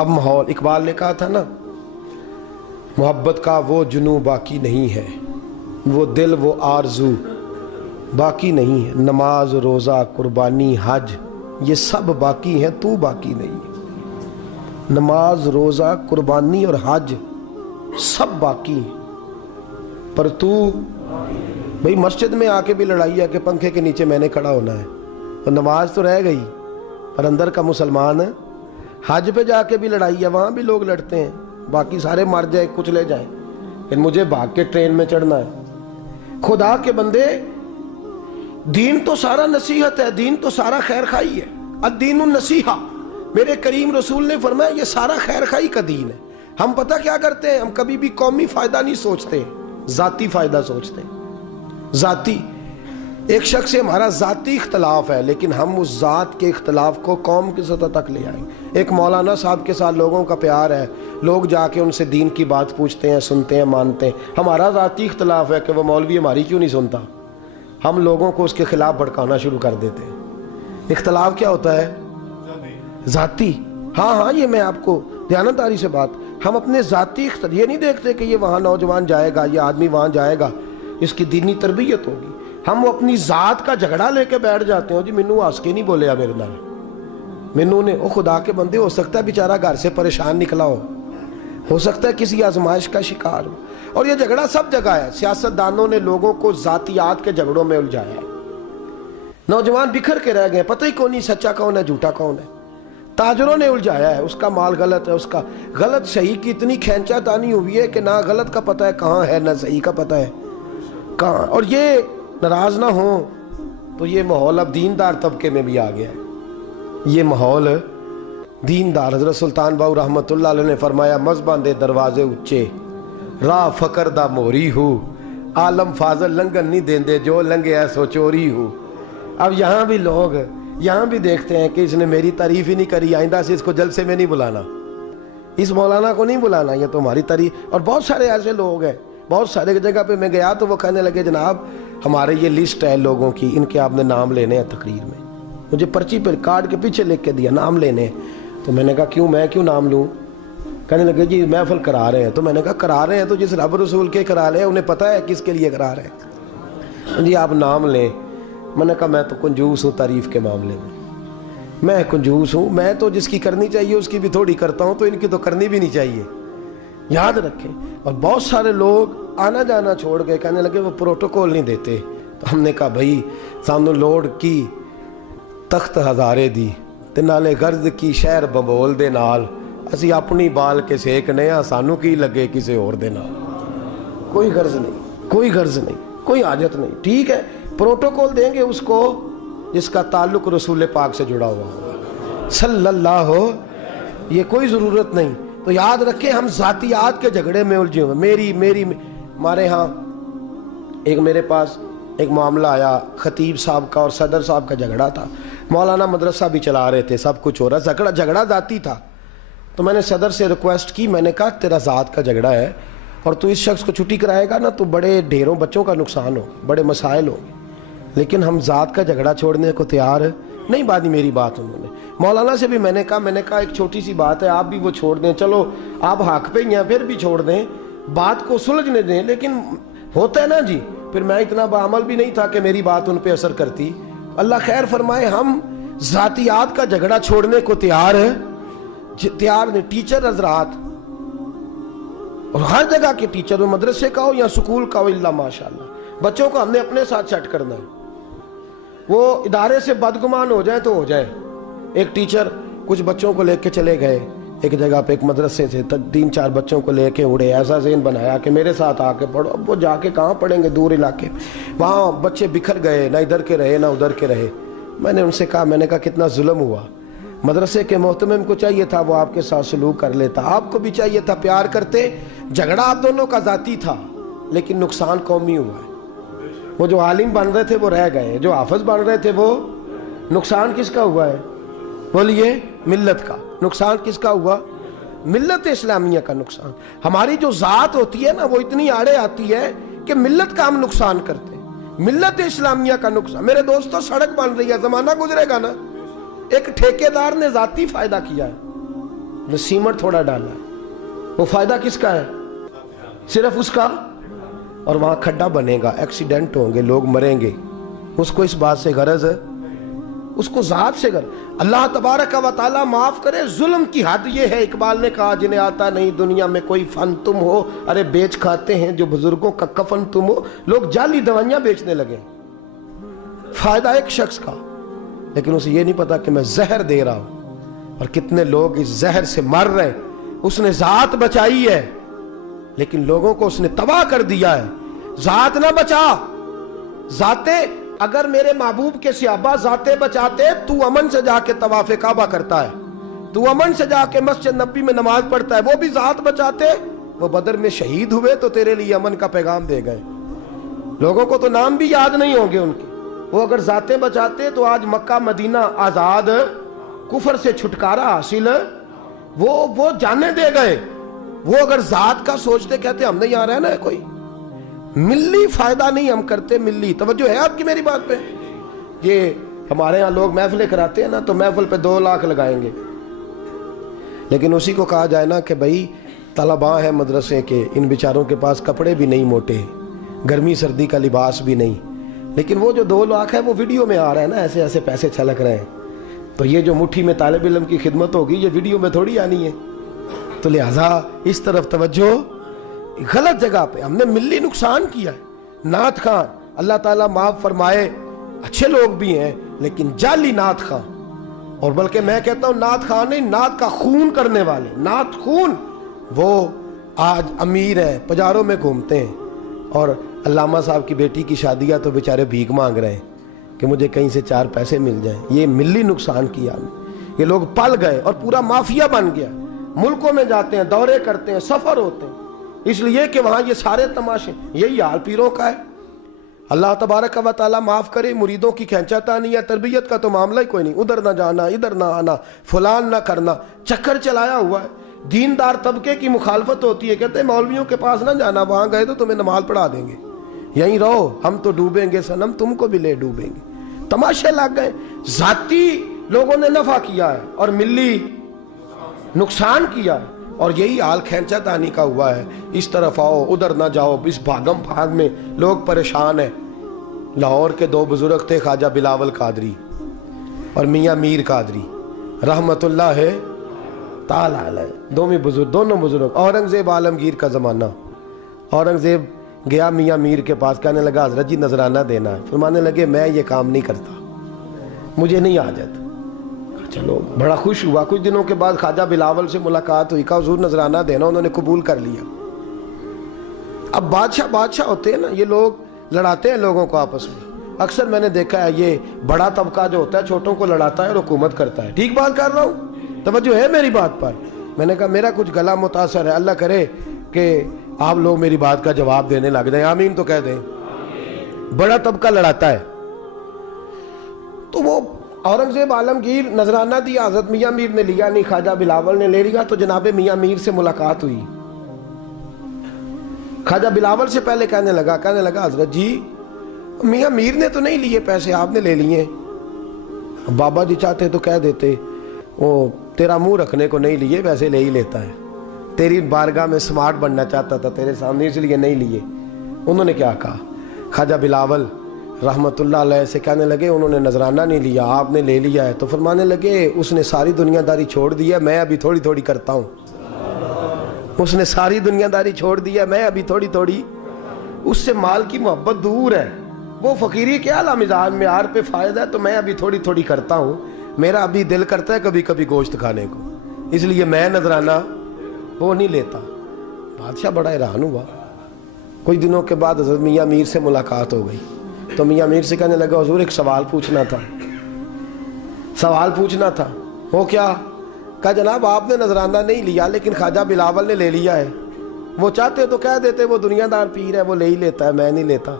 اب ماحول، اقبال نے کہا تھا نا، محبت کا وہ جنوں باقی نہیں ہے، وہ دل وہ آرزو باقی نہیں ہے، نماز روزہ قربانی حج یہ سب باقی ہیں، تو باقی نہیں ہے۔ نماز روزہ قربانی اور حج سب باقی ہیں، پر تو بھئی مسجد میں آ کے بھی لڑائی ہے کہ پنکھے کے نیچے میں نے کھڑا ہونا ہے، تو نماز تو رہ گئی پر اندر کا مسلمان ہے۔ حج پہ جا کے بھی لڑائی ہے، وہاں بھی لوگ لڑتے ہیں، باقی سارے مر جائے کچھ لے جائیں، لیکن مجھے بھاگ کے ٹرین میں چڑھنا ہے۔ خدا کے بندے، دین تو سارا نصیحت ہے، دین تو سارا خیر خواہی ہے، الدین النصیحہ، میرے کریم رسول نے فرمایا یہ سارا خیر خواہی کا دین ہے۔ ہم پتہ کیا کرتے ہیں، ہم کبھی بھی قومی فائدہ نہیں سوچتے، ذاتی فائدہ سوچتے ہیں۔ ذاتی، ایک شخص سے ہمارا ذاتی اختلاف ہے لیکن ہم اس ذات کے اختلاف کو قوم کی سطح تک لے آئیں۔ ایک مولانا صاحب کے ساتھ لوگوں کا پیار ہے، لوگ جا کے ان سے دین کی بات پوچھتے ہیں، سنتے ہیں، مانتے ہیں۔ ہمارا ذاتی اختلاف ہے کہ وہ مولوی ہماری کیوں نہیں سنتا، ہم لوگوں کو اس کے خلاف بھڑکانا شروع کر دیتے ہیں۔ اختلاف کیا ہوتا ہے؟ ذاتی۔ ہاں یہ میں آپ کو دیانتداری سے بات، ہم اپنے ذاتی یہ نہیں دیکھتے کہ یہ وہاں نوجوان جائے گا، یہ آدمی وہاں جائے گا، اس کی دینی تربیت ہوگی۔ ہم وہ اپنی ذات کا جھگڑا لے کے بیٹھ جاتے ہیں، جی منو ہس کے نہیں بولیا میرے نال، منو نے، او خدا کے بندے، ہو سکتا ہے بیچارہ گھر سے پریشان نکلا ہو سکتا ہے کسی آزمائش کا شکار ہو، اور یہ جھگڑا سب جگہ ہے۔ سیاستدانوں نے لوگوں کو ذاتیات کے جھگڑوں میں الجھایا ہے، نوجوان بکھر کے رہ گئے، پتہ ہی کون نہیں سچا کون ہے جھوٹا کون ہے۔ تاجروں نے الجھایا ہے، اس کا مال غلط ہے، اس کا غلط صحیح کی اتنی کھینچا تانی ہوئی ہے کہ نہ غلط کا پتہ ہے کہاں ہے، نہ صحیح کا پتہ ہے کہاں۔ اور یہ ناراض نہ ہوں تو یہ ماحول اب دیندار طبقے میں بھی آ گیا ہے، یہ ماحول دیندار۔ حضرت سلطان باؤ رحمت اللہ علیہ نے فرمایا، مذہباں دے دروازے اچے، راہ فقر دا موری ہو، عالم فاضل لنگن نہیں دیندے، جو لنگے ایسو چوری ہو۔ اب یہاں بھی لوگ یہاں بھی دیکھتے ہیں کہ اس نے میری تعریف ہی نہیں کری، آئندہ سے اس کو جلسے میں نہیں بلانا، اس مولانا کو نہیں بلانا، یہ تو ہماری تعریف۔ اور بہت سارے ایسے لوگ ہیں، بہت سارے جگہ پہ میں گیا تو وہ کہنے لگے، جناب ہمارے یہ لسٹ ہے لوگوں کی، ان کے آپ نے نام لینے ہیں تقریر میں۔ مجھے پرچی پہ کارڈ کے پیچھے لکھ کے دیا نام لینے ہیں، تو میں نے کہا کیوں، میں کیوں نام لوں؟ کہنے لگے جی محفل کرا رہے ہیں۔ تو میں نے کہا کرا رہے ہیں تو جس رب رسول کے کرا رہے ہیں انہیں پتہ ہے کس کے لیے کرا رہے ہیں، جی آپ نام لیں۔ میں نے کہا میں تو کنجوس ہوں تعریف کے معاملے میں کنجوس ہوں، میں تو جس کی کرنی چاہیے اس کی بھی تھوڑی کرتا ہوں، تو ان کی تو کرنی بھی نہیں چاہیے، یاد رکھیں۔ اور بہت سارے لوگ آنا جانا چھوڑ گئے، کہنے لگے وہ پروٹوکول نہیں دیتے۔ تو ہم نے کہا بھائی سانو لوڑ کی تخت ہزارے دی تے نالے غرض کی شہر بمول دے نال، اسی اپنی بال کے سیکنے ہاں، سانو کی لگے کسی اور دے نال، کوئی غرض نہیں، کوئی غرض نہیں، کوئی حاجت نہیں۔ ٹھیک ہے پروٹوکول دیں گے اس کو جس کا تعلق رسول پاک سے جڑا ہوا صلی اللہ ہو، یہ کوئی ضرورت نہیں۔ تو یاد رکھیں ہم ذاتیات کے جھگڑے میں الجھے ہوئے۔ میری ہمارے ہاں میرے پاس ایک معاملہ آیا، خطیب صاحب کا اور صدر صاحب کا جھگڑا تھا، مولانا مدرسہ بھی چلا رہے تھے، سب کچھ ہو رہا، جھگڑا ذاتی تھا۔ تو میں نے صدر سے ریکویسٹ کی، میں نے کہا تیرا ذات کا جھگڑا ہے اور تو اس شخص کو چھٹی کرائے گا نا تو بڑے ڈھیروں بچوں کا نقصان ہو، بڑے مسائل ہوں گے، لیکن ہم ذات کا جھگڑا چھوڑنے کو تیار نہیں۔ بات میری بات انہوں نے مولانا سے بھی میں نے کہا ایک چھوٹی سی بات ہے، آپ بھی وہ چھوڑ دیں، چلو آپ حق پہ ہی ہیں پھر بھی چھوڑ دیں، بات کو سلجھنے دیں۔ لیکن ہوتا ہے نا جی، پھر میں اتنا بعمل بھی نہیں تھا کہ میری بات ان پہ اثر کرتی۔ اللہ خیر فرمائے، ہم ذاتیات کا جھگڑا چھوڑنے کو تیار نہیں۔ ٹیچر حضرات اور ہر جگہ کے ٹیچر، مدرسے کا ہو یا سکول کا ہو، اللہ ماشاءاللہ بچوں کو ہم نے اپنے ساتھ سیٹ کرنا ہے۔ وہ ادارے سے بدگمان ہو جائے تو ہو جائے۔ ایک ٹیچر کچھ بچوں کو لے کے چلے گئے ایک جگہ پہ، ایک مدرسے سے 3-4 بچوں کو لے کے اڑے، ایسا ذہن بنایا کہ میرے ساتھ آ کے پڑھو۔ اب وہ جا کے کہاں پڑھیں گے، دور علاقے، وہاں بچے بکھر گئے، نہ ادھر کے رہے نہ ادھر کے رہے۔ میں نے ان سے کہا، میں نے کہا کتنا ظلم ہوا، مدرسے کے محتمم کو چاہیے تھا وہ آپ کے ساتھ سلوک کر لیتا، آپ کو بھی چاہیے تھا پیار کرتے۔ جھگڑا آپ دونوں کا ذاتی تھا لیکن نقصان قومی ہوا ہے۔ وہ جو عالم بن رہے تھے وہ رہ گئے، جو حافظ بن رہے تھے وہ، نقصان کس کا ہوا ہے؟ بولیے، ملت کا۔ نقصان کس کا ہوا؟ ملت اسلامیہ کا نقصان۔ ہماری جو ذات ہوتی ہے نا وہ اتنی آڑے آتی ہے کہ ملت کا ہم نقصان کرتے ہیں، ملت اسلامیہ کا نقصان۔ میرے دوستو سڑک بن رہی ہے، زمانہ گزرے گا نا، ایک ٹھیکیدار نے ذاتی فائدہ کیا ہے، सीमेंट थोड़ा डाला है, वो फायदा किसका है? सिर्फ उसका। और वहां खड्डा बनेगा, एक्सीडेंट होंगे, लोग मरेंगे, उसको इस बात से गरज है, उसको ज़ात से गरज। अल्लाह तबारक व तआला माफ करे, जुल्म की हद ये है, इकबाल ने कहा जिन्हें आता नहीं दुनिया में कोई फन तुम हो, अरे बेच खाते हैं जो बुजुर्गों का कफन तुम हो। लोग जाली दवाइयां बेचने लगे, फायदा एक शख्स का, लेकिन उसे ये नहीं पता कि मैं जहर दे रहा हूं और कितने लोग इस जहर से मर रहे हैं। उसने जात बचाई है लेकिन लोगों को उसने तबाह कर दिया है। जात ना बचा, जाते अगर मेरे महबूब के सहाबा जाते बचाते, तू अमन से जाके तवाफ़े काबा करता है, तू अमन से जाके मस्जिद नबी में नमाज पढ़ता है, वो भी जात बचाते, वो बदर में शहीद हुए तो तेरे लिए अमन का पैगाम दे गए। लोगों को तो नाम भी याद नहीं होंगे उनके। वो अगर जाते बचाते तो आज मक्का मदीना आजाद, कुफर से छुटकारा हासिल, वो जाने दे गए। वो अगर जात का सोचते, कहते हमने यहाँ रहना है, कोई मिल्ली फायदा नहीं हम करते। मिल्ली तवज्जो है आपकी मेरी बात पे? ये हमारे यहाँ लोग महफिलें कराते हैं ना, तो महफिल पे 2 लाख लगाएंगे, लेकिन उसी को कहा जाए ना कि भाई तलबा है मदरसे के, इन बेचारों के पास कपड़े भी नहीं मोटे, गर्मी सर्दी का लिबास भी नहीं, लेकिन वो जो 2 लाख है वो वीडियो में आ रहा है ना, ऐसे ऐसे पैसे छलक रहे हैं। तो ये जो मुट्ठी में तालिब इल्म की खिदमत होगी, ये वीडियो में थोड़ी आनी है। तो लिहाजा इस तरफ तवज्जो, गलत जगह पे हमने मिल्ली नुकसान किया है। नात खां अल्लाह ताला माफ फरमाए, अच्छे लोग भी हैं, लेकिन जाली नात खां, और बल्कि मैं कहता हूं नात खां नहीं, नात का खून करने वाले, नात खून, वो आज अमीर है, बाजारों में घूमते हैं, और अल्लामा साहब की बेटी की शादियां तो बेचारे भीख मांग रहे हैं कि मुझे कहीं से 4 पैसे मिल जाएं। ये मिल्ली नुकसान किया, ये लोग पल गए और पूरा माफिया बन गया। मुल्कों में जाते हैं, दौरे करते हैं, सफर होते हैं, इसलिए कि वहां ये सारे तमाशे। यही हाल पीरों का है। अल्लाह तबारक व तआला माफ करे, मुरीदों की खींचातानी या तरबियत का तो मामला ही कोई नहीं, उधर ना जाना, इधर ना आना, फुलान ना करना, चक्कर चलाया हुआ है। दीनदार तबके की मुखालफत होती है, कहते हैं मौलवियों के पास ना जाना, वहां गए तो तुम्हें नमाज पढ़ा देंगे, यहीं रहो, हम तो डूबेंगे सनम, तुमको भी ले डूबेंगे। तमाशे लग गए, जाती लोगों ने नफा किया है और मिल्ली नुकसान किया है। और यही हाल खैंचा दानी का हुआ है, इस तरफ आओ उधर ना जाओ, इस भागम भाग में लोग परेशान हैं। लाहौर के 2 बुजुर्ग थे, ख्वाजा बिलावल कादरी और मियाँ मीर कादरी रहमतुल्लाह ताला अलैह, दोनों बुजुर्ग। औरंगजेब आलमगीर का ज़माना, औरंगजेब गया मियाँ मीर के पास, कहने लगा हजरत जी नजराना देना है। फरमाने लगे मैं ये काम नहीं करता, मुझे नहीं आदत। चलो बड़ा खुश हुआ। कुछ दिनों के बाद ख्वाजा बिलावल से मुलाकात हुई, कहा हुजूर नजराना देना, उन्होंने कबूल कर लिया। अब बादशाह होते हैं ना, ये लोग लड़ाते हैं लोगों को आपस में। अक्सर मैंने देखा है ये बड़ा तबका जो होता है छोटों को लड़ाता है और हुकूमत करता है। ठीक बात कर रहा हूँ, तवज्जो है मेरी बात पर? मैंने कहा मेरा कुछ गला मुतासर है, अल्लाह करे कि आप लोग मेरी बात का जवाब देने लग जाए, आमीन तो कह दें। बड़ा तबका लड़ाता है, तो वो औरंगजेब आलमगीर नजराना दिया, हजरत मियाँ मीर ने लिया नहीं, ख्वाजा बिलावल ने ले लिया। तो जनाबे मियाँ मीर से मुलाकात हुई। ख्वाजा बिलावल से पहले कहने लगा हजरत जी मियाँ मीर ने तो नहीं लिए पैसे, आपने ले लिए। बाबा जी चाहते तो कह देते, वो तेरा मुंह रखने को नहीं लिए, वैसे ले ही लेता है, तेरी बारगाह में स्मार्ट बनना चाहता था तेरे सामने, इसलिए नहीं लिए। उन्होंने क्या कहा, ख्वाजा बिलावल रहमतुल्लाह अलैह से कहने लगे उन्होंने नजराना नहीं लिया, आपने ले लिया है। तो फरमाने लगे उसने सारी दुनियादारी छोड़ दी है, मैं अभी थोड़ी थोड़ी करता हूँ। उसने सारी दुनियादारी छोड़ दी है, मैं अभी थोड़ी थोड़ी। उससे माल की मोहब्बत दूर है, वो फकीरी के आला मिजाज में आर पे फायदा है, तो मैं अभी थोड़ी थोड़ी करता हूँ। मेरा अभी दिल करता है कभी कभी गोश्त खाने को, इसलिए मैं नजराना वो नहीं लेता। बादशाह बड़ा हैरान हुआ। कुछ दिनों के बाद हज़रत मियाँ मीर से मुलाकात हो गई, तो मियाँ मीर से कहने लगा हुजूर एक सवाल पूछना था। वो क्या? कहा जनाब आपने नजराना नहीं लिया, लेकिन ख्वाजा बिलावल ने ले लिया है। वो चाहते तो कह देते वो दुनियादार पीर है, वो ले ही लेता है, मैं नहीं लेता।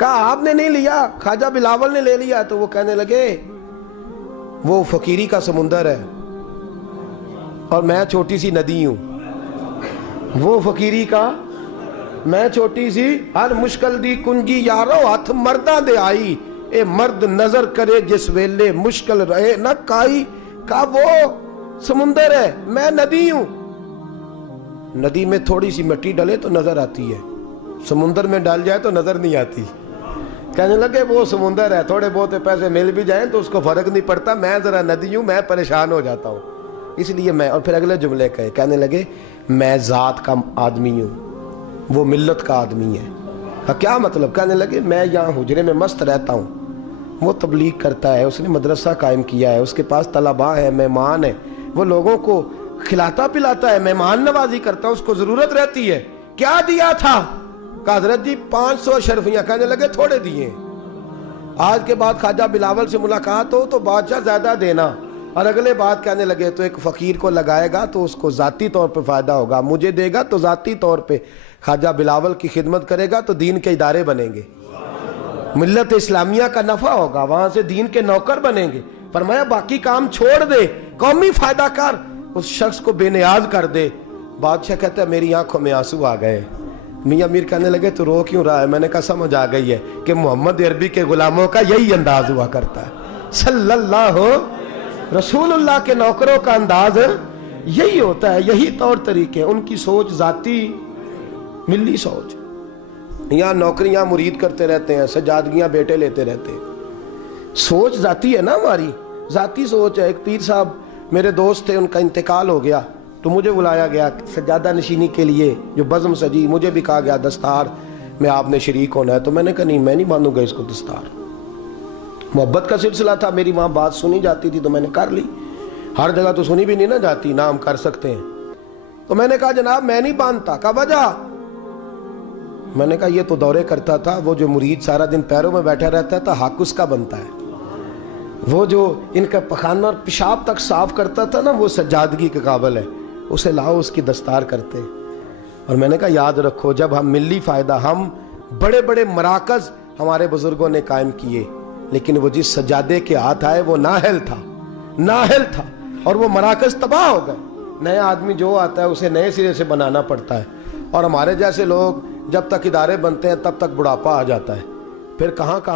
कहा आपने नहीं लिया, ख्वाजा बिलावल ने ले लिया। तो वो कहने लगे वो फकीरी का समुंदर है और मैं छोटी सी नदी हूं। वो फकीरी का, मैं छोटी सी, हर मुश्किल दी कुंजी यारो हथ मर्दा दे आई, ए मर्द नजर करे जिस वेले मुश्किल रहे न काई। का वो समुंदर है, मैं नदी हूं। नदी में थोड़ी सी मिट्टी डले तो नजर आती है, समुंदर में डाल जाए तो नजर नहीं आती। कहने लगे वो समुंदर है, थोड़े बहुत पैसे मिल भी जाएं तो उसको फर्क नहीं पड़ता, मैं जरा नदी हूं, मैं परेशान हो जाता हूं, इसलिए मैं। और फिर अगले जुमले कहे, कहने लगे मैं जात का आदमी हूं, वो मिल्लत का आदमी है। क्या मतलब? कहने लगे मैं यहाँ हुजरे में मस्त रहता हूँ, वो तबलीग करता है, उसने मदरसा कायम किया है, उसके पास तलबा है, मेहमान है, वो लोगों को खिलाता पिलाता है, मेहमान नवाजी करता है, उसको जरूरत रहती है। क्या दिया था? कहा हजरत जी 500 शर्फियां। कहने लगे थोड़े दिए, आज के बाद ख्वाजा बिलावल से मुलाकात हो तो बादशाह ज्यादा देना। और अगले बात कहने लगे तो एक फकीर को लगाएगा तो उसको जाती तौर पे फायदा होगा, मुझे देगा तो जाती तौर पे ख्वाजा बिलावल की खिदमत करेगा तो दीन के इदारे बनेंगे, मिल्लत इस्लामिया का नफा होगा, वहां से दीन के नौकर बनेंगे। फरमाया बाकी काम छोड़ दे, कौमी फायदा कर, उस शख्स को बेनियाज कर दे। बादशाह कहता है मेरी आंखों में आंसू आ गए। मियां मीर कहने लगे तो रो क्यों रहा है? मैंने कहा समझ आ गई है कि मोहम्मद अरबी के गुलामों का यही अंदाज हुआ करता है, सल्लल्लाहु रसूलुल्लाह के नौकरों का अंदाज यही होता है, यही तौर तरीके। उनकी सोच जाती मिली सोच, यहाँ नौकरियां मुरीद करते रहते हैं, सजादगियां बेटे लेते रहते हैं, सोच जाती है ना हमारी, जाती सोच है। एक पीर साहब मेरे दोस्त थे, उनका इंतकाल हो गया तो मुझे बुलाया गया सजादा नशीनी के लिए, जो बज़म सजी, मुझे भी कहा गया दस्तार में आपने शरीक होना है। तो मैंने कहा नहीं, मैं नहीं बांधूंगा इसको दस्तार। मोहब्बत का सिलसिला था, मेरी वहाँ बात सुनी जाती थी तो मैंने कर ली, हर जगह तो सुनी भी नहीं ना जाती, ना हम कर सकते हैं। तो मैंने कहा जनाब मैं नहीं बांधता। कहा वजह? मैंने कहा ये तो दौरे करता था, वो जो मुरीद सारा दिन पैरों में बैठा रहता था हक उसका बनता है, वो जो इनका पखाना और पेशाब तक साफ करता था ना वो सज्जादगी के काबिल है, उसे लाओ उसकी दस्तार करते। और मैंने कहा याद रखो जब हम मिली फायदा, हम बड़े बड़े मराकज हमारे बुजुर्गों ने कायम किए, लेकिन वो जिस सजादे के हाथ आए वो नाहल था, नाहल था, और वो मराकज तबाह हो गए। नया आदमी जो आता है उसे नए सिरे से बनाना पड़ता है, और हमारे जैसे लोग जब तक इदारे बनते हैं तब तक बुढ़ापा आ जाता है, फिर कहाँ कहाँ